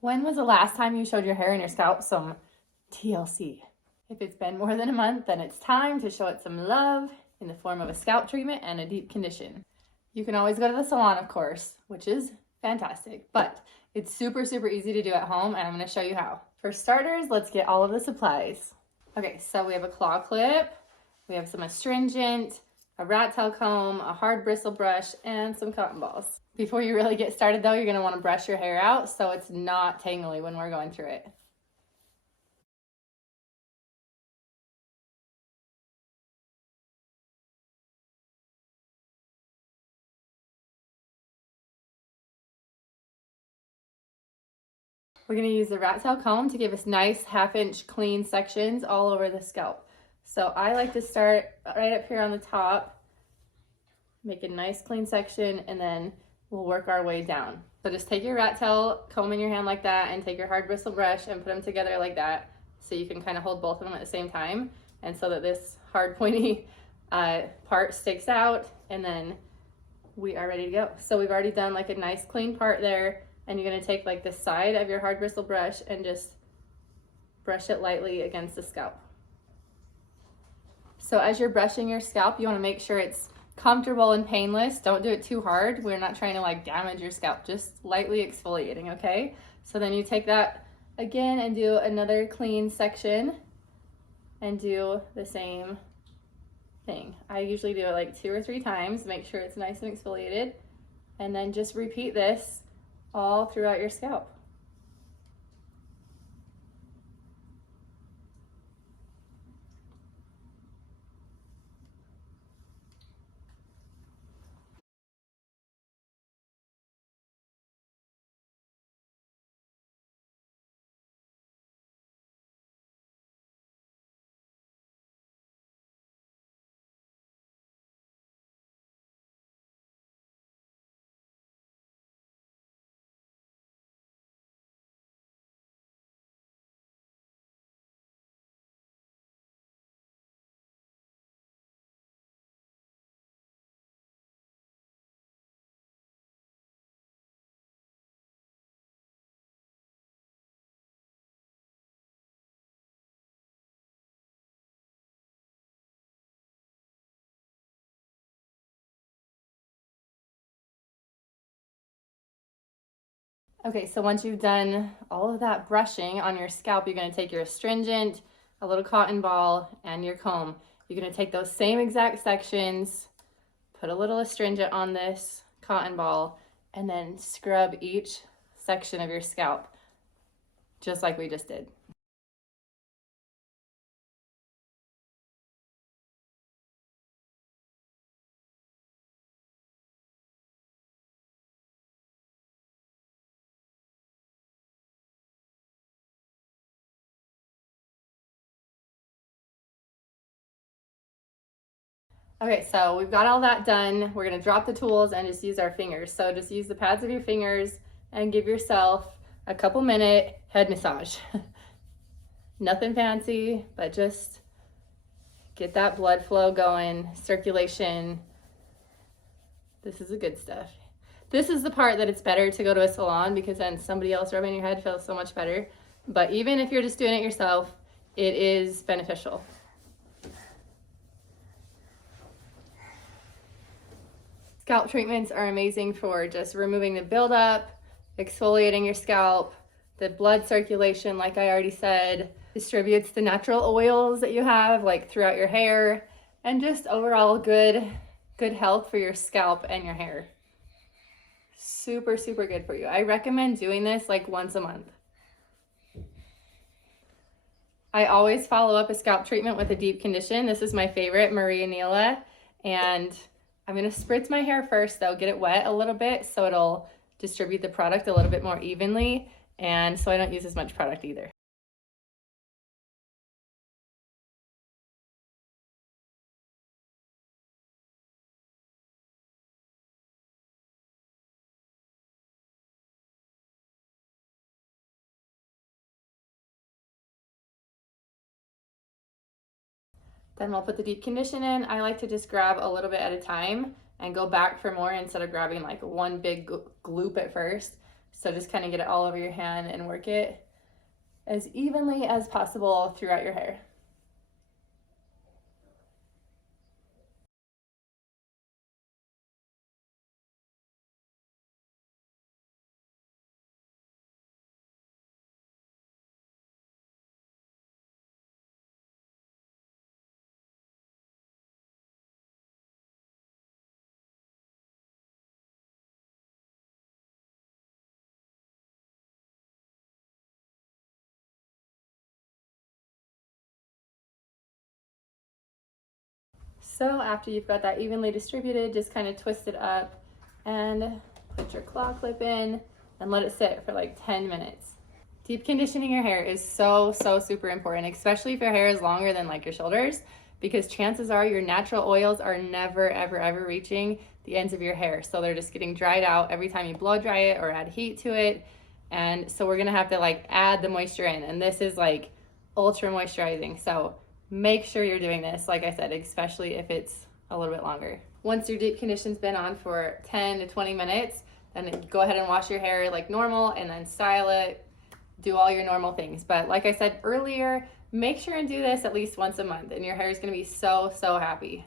When was the last time you showed your hair and your scalp some TLC? If it's been more than a month, then it's time to show it some love in the form of a scalp treatment and a deep condition. You can always go to the salon, of course, which is fantastic, but it's super easy to do at home, and I'm going to show you how. For starters, let's get all of the supplies. Okay, so we have a claw clip, we have some astringent, a rat tail comb, a hard bristle brush, and some cotton balls. Before you really get started though, you're going to want to brush your hair out so it's not tangly when we're going through it. We're going to use the rat tail comb to give us nice 1/2 inch clean sections all over the scalp. So I like to start right up here on the top, make a nice clean section, and then we'll work our way down. So just take your rat tail comb in your hand like that and take your hard bristle brush and put them together like that so you can kind of hold both of them at the same time, and so that this hard pointy part sticks out, and then we are ready to go. So we've already done like a nice clean part there, and you're going to take like the side of your hard bristle brush and just brush it lightly against the scalp. So as you're brushing your scalp, you want to make sure it's comfortable and painless. Don't do it too hard. We're not trying to like damage your scalp, just lightly exfoliating, okay? So then you take that again and do another clean section and do the same thing. I usually do it like 2 or 3 times, make sure it's nice and exfoliated, and then just repeat this all throughout your scalp. Okay, so once you've done all of that brushing on your scalp, you're going to take your astringent, a little cotton ball, and your comb. You're going to take those same exact sections, put a little astringent on this cotton ball, and then scrub each section of your scalp, just like we just did. Okay, so we've got all that done. We're gonna drop the tools and just use our fingers. So just use the pads of your fingers and give yourself a couple minute head massage. Nothing fancy, but just get that blood flow going, circulation. This is the good stuff. This is the part that it's better to go to a salon, because then somebody else rubbing your head feels so much better. But even if you're just doing it yourself, it is beneficial. Scalp treatments are amazing for just removing the buildup, exfoliating your scalp, the blood circulation, like I already said, distributes the natural oils that you have like throughout your hair, and just overall good health for your scalp and your hair. Super good for you. I recommend doing this like once a month. I always follow up a scalp treatment with a deep condition. This is my favorite, Maria Neela, and I'm gonna spritz my hair first though, get it wet a little bit so it'll distribute the product a little bit more evenly, and so I don't use as much product either. Then we'll put the deep condition in. I like to just grab a little bit at a time and go back for more instead of grabbing like one big gloop at first. So just kind of get it all over your hand and work it as evenly as possible throughout your hair. So after you've got that evenly distributed, just kind of twist it up and put your claw clip in and let it sit for like 10 minutes. Deep conditioning your hair is so super important, especially if your hair is longer than like your shoulders, because chances are your natural oils are never ever reaching the ends of your hair. So they're just getting dried out every time you blow dry it or add heat to it. And so we're gonna have to like add the moisture in, and this is like ultra moisturizing. So make sure you're doing this, like I said, especially if it's a little bit longer. Once your deep condition's been on for 10 to 20 minutes, then go ahead and wash your hair like normal and then style it, do all your normal things. But like I said earlier, make sure and do this at least once a month and your hair is gonna be so happy.